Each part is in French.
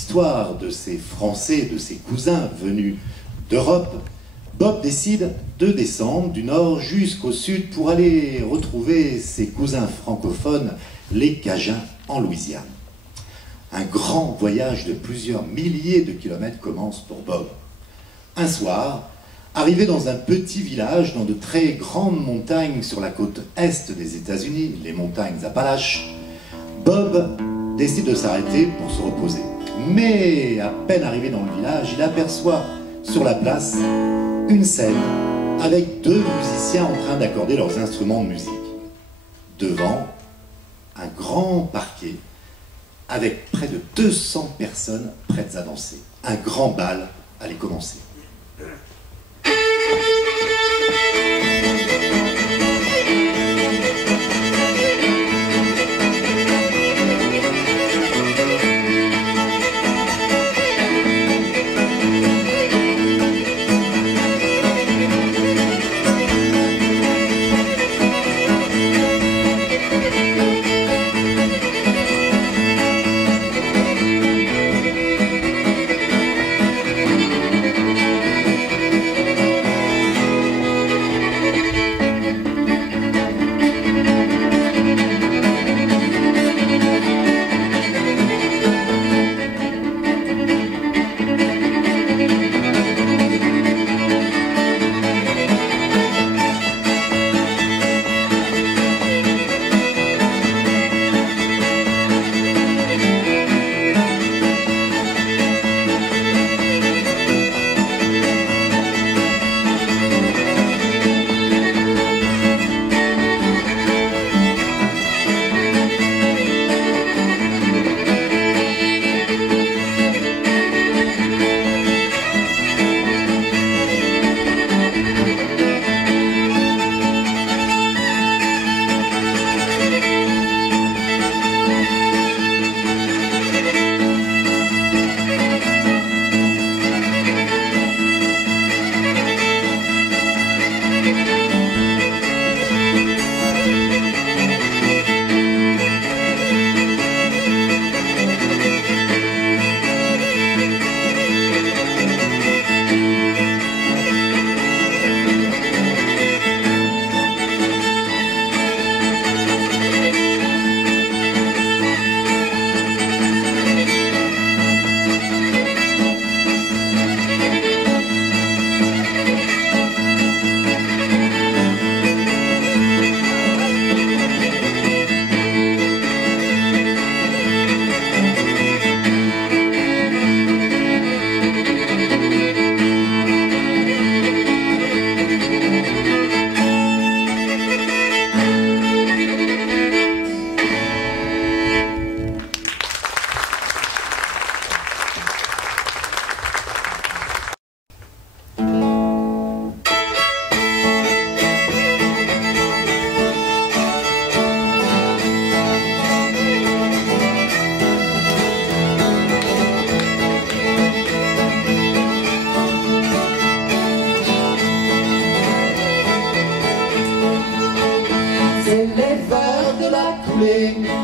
l'histoire de ces Français, de ces cousins venus d'Europe, Bob décide de descendre du nord jusqu'au sud pour aller retrouver ses cousins francophones, les Cajuns, en Louisiane. Un grand voyage de plusieurs milliers de kilomètres commence pour Bob. Un soir, arrivé dans un petit village dans de très grandes montagnes sur la côte est des États-Unis, les montagnes Appalaches, Bob décide de s'arrêter pour se reposer. Mais à peine arrivé dans le village, il aperçoit sur la place une scène avec deux musiciens en train d'accorder leurs instruments de musique. Devant, un grand parquet avec près de 200 personnes prêtes à danser. Un grand bal allait commencer.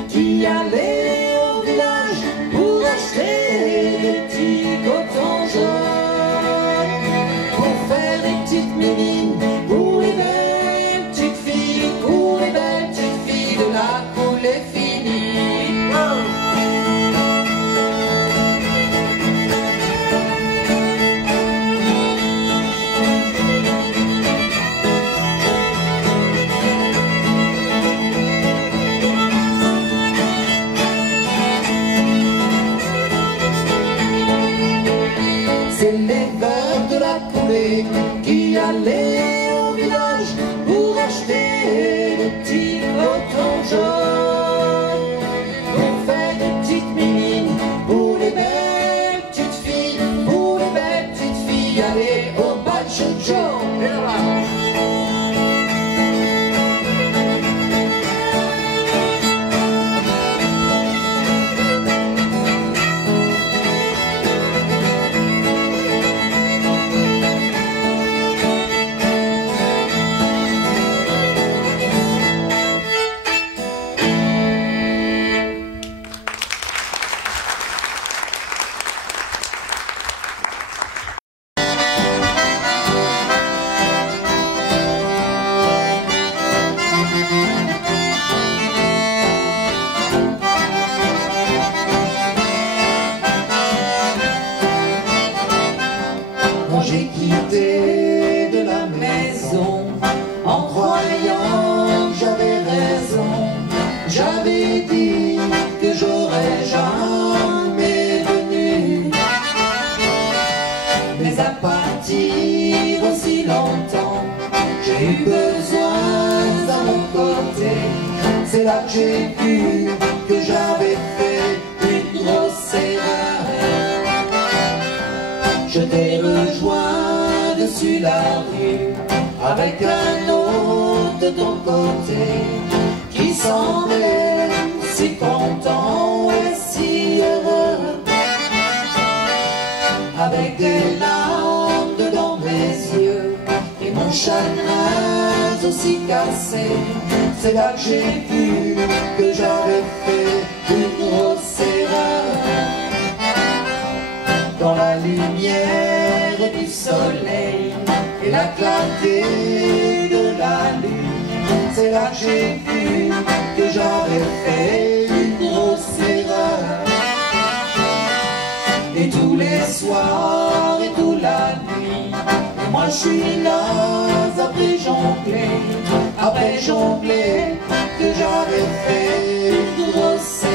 Qui allait au village pour acheter des petits cotons jaunes, pour faire des petites mimines pour les belles petites filles, pour les belles petites filles de la coulée finie. C'est les veuves de la coulée qui allaient au village pour acheter des petits cotons jaunes, pour faire des petites mimines pour les belles petites filles, pour les belles petites filles, aller au bal chez Joe. j'ai quitté de la maison en croyant que j'avais raison. J'avais dit que j'aurais jamais venu, mais à partir aussi longtemps, j'ai eu besoin à mon côté. C'est là que j'ai vu que j'avais fait une grosse erreur. Je t'ai rejoint dessus la rue avec un autre de ton côté qui semblait si content et si heureux, avec des larmes dedans mes yeux et mon chagrin aussi cassé. C'est là que j'ai vu que j'avais fait une grosse erreur. Dans la lumière du soleil et la clarté de la lune, c'est là que j'ai vu que j'avais fait une grosse erreur. Et tous les soirs et toute la nuit, et moi je suis là après jongler, que j'avais fait une grosse erreur.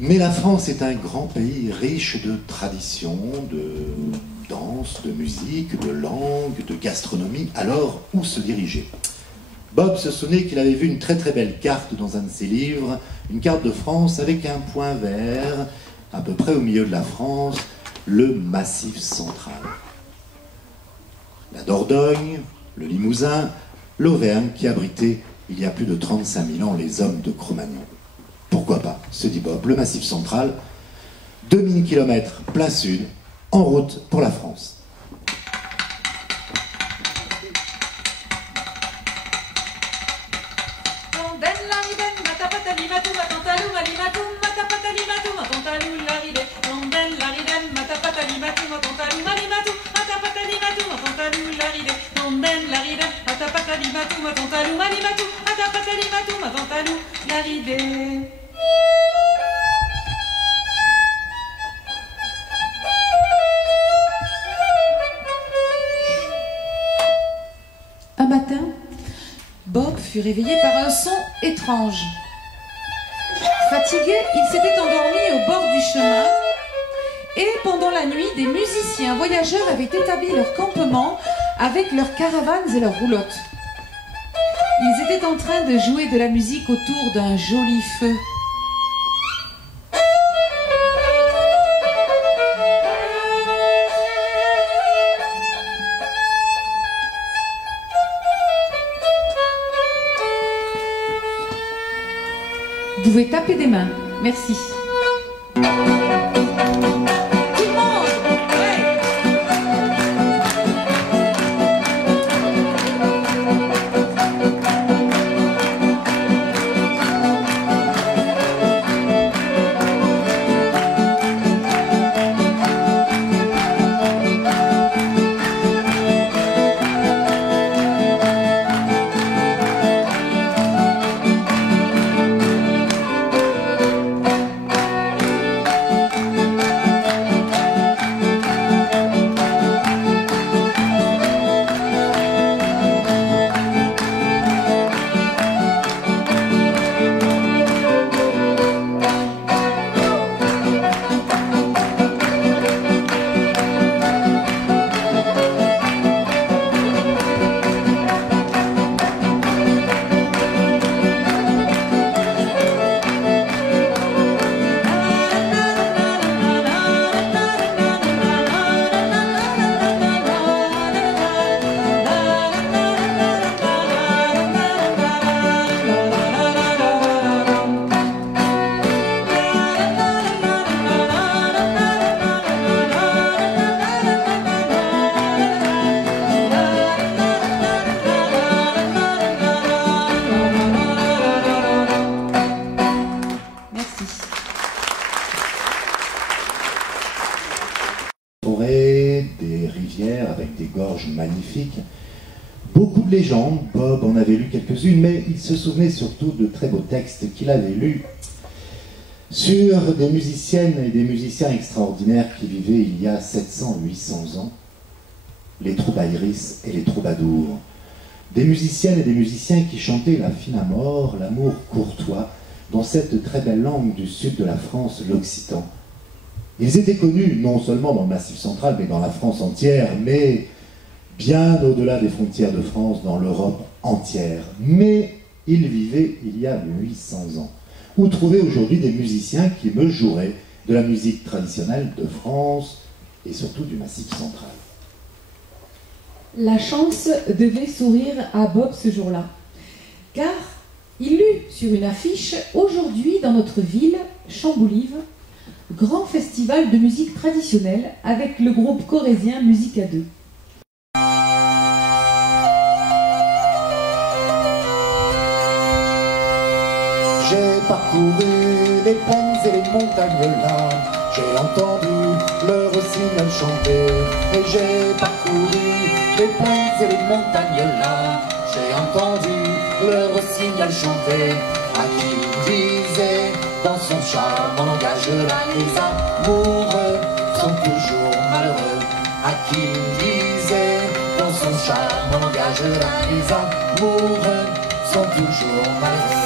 Mais la France est un grand pays riche de traditions, de danse, de musique, de langue, de gastronomie. Alors, où se diriger? Bob se souvenait qu'il avait vu une très très belle carte dans un de ses livres, une carte de France avec un point vert, à peu près au milieu de la France, le Massif central. La Dordogne, le Limousin, l'Auvergne qui abritait il y a plus de 35 000 ans les hommes de Cro-Magnon. Pourquoi pas, se dit Bob, le Massif central, 2000 km plein sud, en route pour la France. Un matin, Bob fut réveillé par un son étrange. Fatigué, il s'était endormi au bord du chemin et pendant la nuit, des musiciens voyageurs avaient établi leur campement avec leurs caravanes et leurs roulottes. Ils étaient en train de jouer de la musique autour d'un joli feu. Vous pouvez taper des mains. Merci. magnifiques. Beaucoup de légendes, Bob en avait lu quelques-unes, mais il se souvenait surtout de très beaux textes qu'il avait lus sur des musiciennes et des musiciens extraordinaires qui vivaient il y a 700-800 ans, les troubaïris et les troubadours. Des musiciennes et des musiciens qui chantaient la fine amour, l'amour courtois, dans cette très belle langue du sud de la France, l'occitan. Ils étaient connus non seulement dans le Massif central, mais dans la France entière, mais bien au-delà des frontières de France, dans l'Europe entière. Mais ils vivaient il y a 800 ans. Où trouver aujourd'hui des musiciens qui me joueraient de la musique traditionnelle de France et surtout du Massif central. La chance devait sourire à Bob ce jour-là, car il lut sur une affiche « Aujourd'hui dans notre ville, Chamboulive, grand festival de musique traditionnelle avec le groupe corrézien Musique à deux ». J'ai parcouru les plaines et les montagnes là, j'ai entendu le rossignol chanter. Et j'ai parcouru les plaines et les montagnes là, j'ai entendu le rossignol chanter. À qui disait dans son charmant langage là, les amoureux sont toujours malheureux. À qui disait dans son charmant langage là, les amoureux sont toujours malheureux.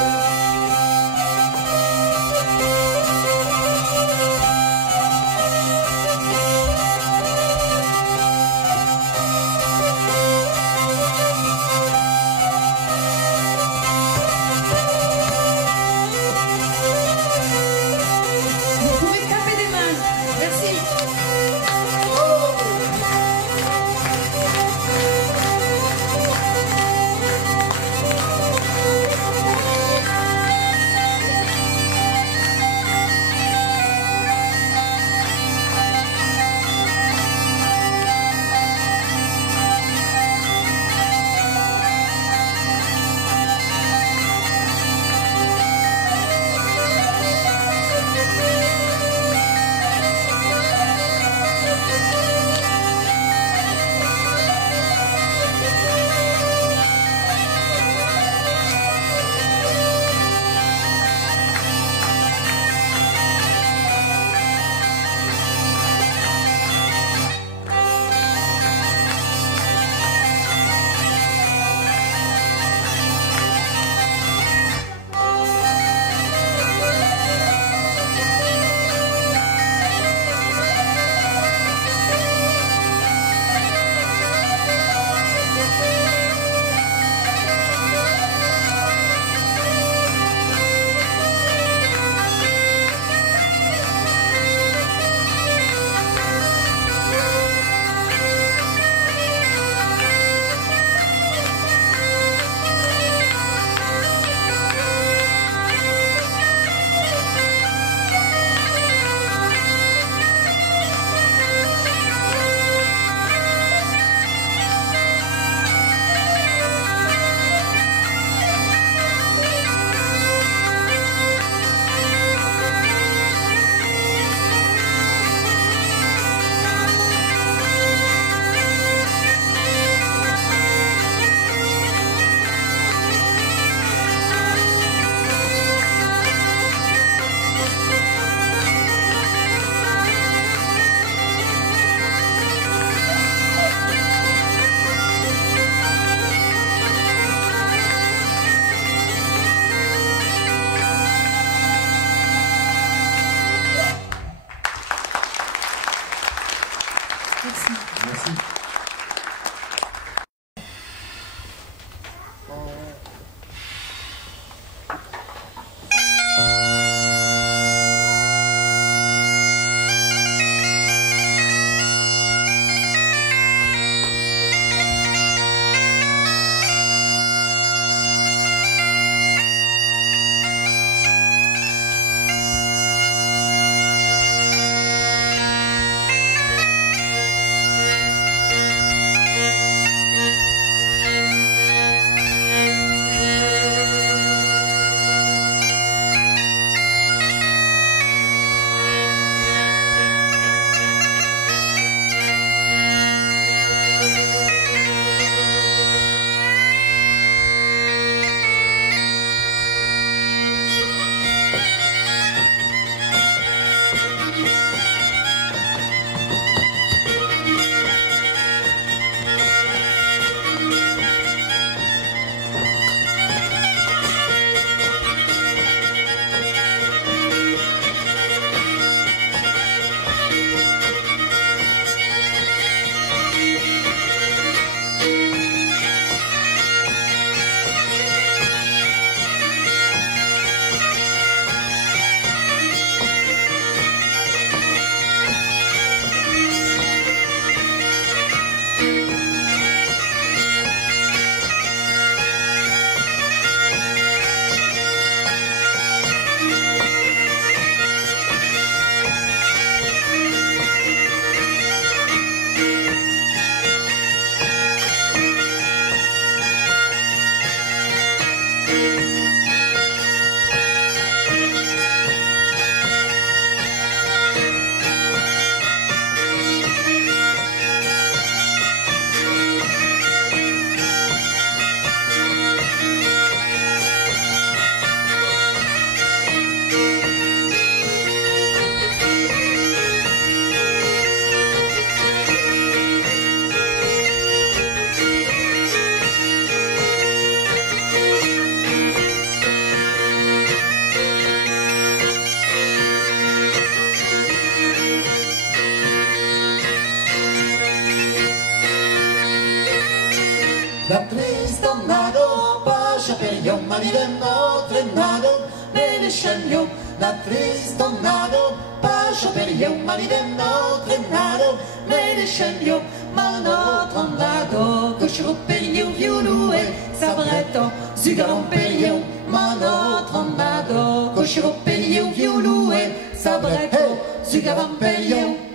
La tristonado, pasha perion, marideno, trenado, meleshanyo. La tristonado, pasha perion, marideno, trenado, meleshanyo. Mano tronado, cochero perio, violou e sabreto, zugaron perio. Mano tronado, cochero perio, violou e sabreto, zugaron perio.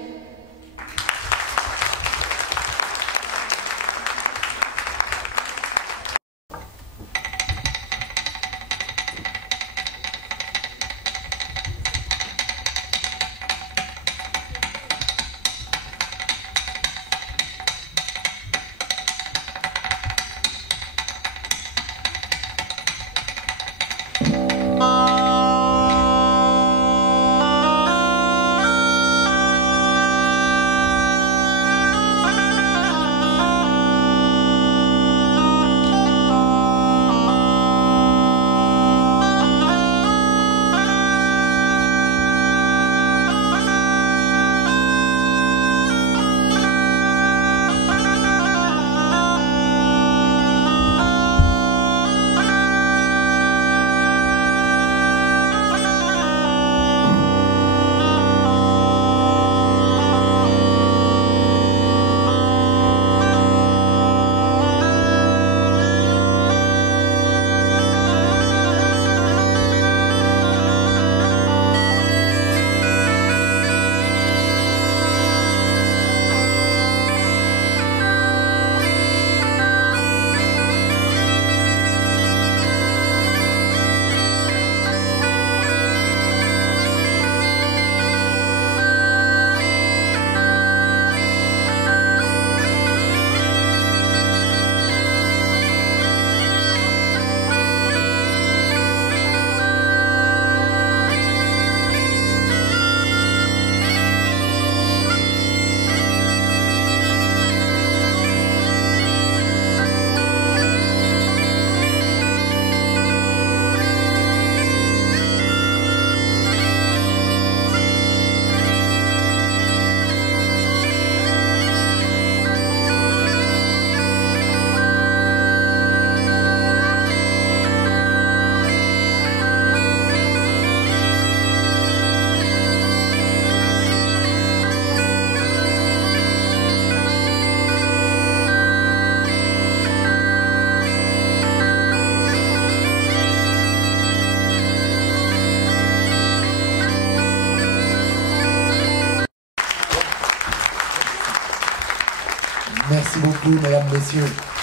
Merci beaucoup, mesdames, messieurs.